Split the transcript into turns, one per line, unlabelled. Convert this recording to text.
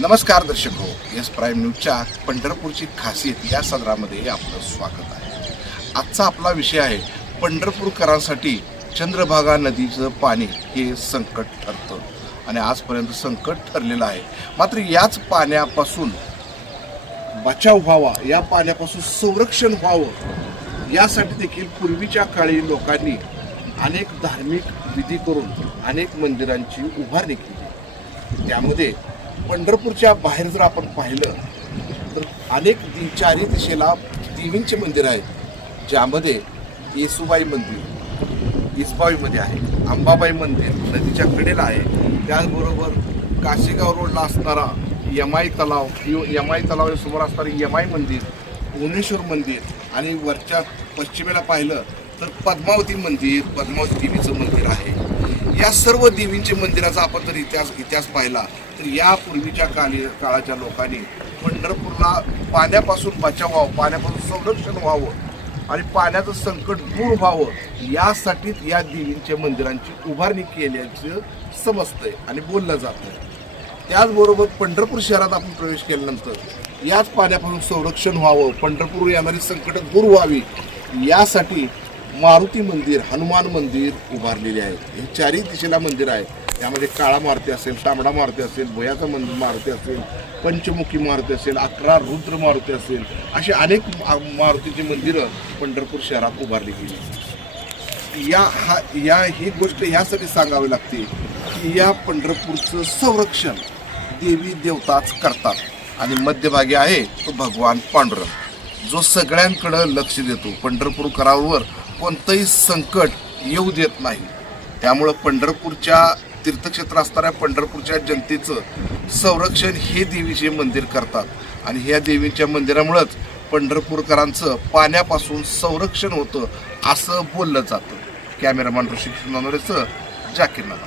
नमस्कार दर्शक हो एस प्राईम न्यूजच्या पंढरपूरची खासियत या सदरामध्ये आपलं स्वागत आहे. आजचा आपला विषय आहे पंढरपूरकरांसाठी चंद्रभागा नदीचं पाणी हे संकट ठरतं. आणि आजपर्यंत संकट ठरलेलं आहे. मात्र याच पाण्यापासून बचाव व्हावा या पाण्यापासून संरक्षण व्हावं यासाठी देखील पूर्वीच्या काळी लोकांनी अनेक धार्मिक विधी करून अनेक मंदिरांची उभारणी केली. त्यामध्ये पंढरपूरच्या बाहेर जर आपण पाहिलं तर अनेक दि चारी दिशेला देवींचे मंदिर आहेत ज्यामध्ये येसुबाई मंदिर इसबाईमध्ये आहे अंबाबाई मंदिर नदीच्या कडेला आहे. त्याचबरोबर काशीगाव रोडला असणारा यमाई तलाव यमाई तलाव समोर असणारे यमाई मंदिर भुवनेश्वर मंदिर आणि वरच्या पश्चिमेला पाहिलं तर पद्मावती मंदिर पद्मावती देवीचं मंदिर आहे. या सर्व देवींचे मंदिराचा आपण जर इतिहास इतिहास पाहिला तर या पूर्वीच्या काली काळाच्या लोकांनी पंढरपूरला पाण्यापासून बचाव व्हावं पाण्यापासून संरक्षण व्हावं आणि पाण्याचं संकट दूर व्हावं यासाठीच या देवींच्या मंदिरांची उभारणी केल्याचं समजतंय आणि बोललं जातं त्याचबरोबर पंढरपूर शहरात आपण प्रवेश केल्यानंतर याच पाण्यापासून संरक्षण व्हावं पंढरपूर येणारी संकटं दूर व्हावी यासाठी मारुती मंदिर हनुमान मंदिर उभारलेले आहे हे चारही दिशेला मंदिर आहे. त्यामध्ये काळा मारुती असेल तांबडा मारुती असेल भोयाचा मंदिर मारुती असेल पंचमुखी मारुती असेल अकरा रुद्र मारुती असेल अशी अनेक मारुतीची मंदिरं पंढरपूर शहरात उभारली गेली. या हा या ही गोष्ट ह्यासाठी सांगावी लागते की या पंढरपूरचं संरक्षण देवी देवताच करतात. आणि मध्यभागी आहे तो भगवान पांडुरंग जो सगळ्यांकडं लक्ष देतो. पंढरपूरकरावर कोणतंही संकट येऊ देत नाही. त्यामुळं पंढरपूरच्या तीर्थक्षेत्र असणाऱ्या पंढरपूरच्या जनतेचं संरक्षण हे देवीचे मंदिर करतात. आणि ह्या देवीच्या मंदिरामुळंच पंढरपूरकरांचं पाण्यापासून संरक्षण होतं असं बोललं जातं. कॅमेरामॅन ऋषिक नोंदरेचं जाकीर नामा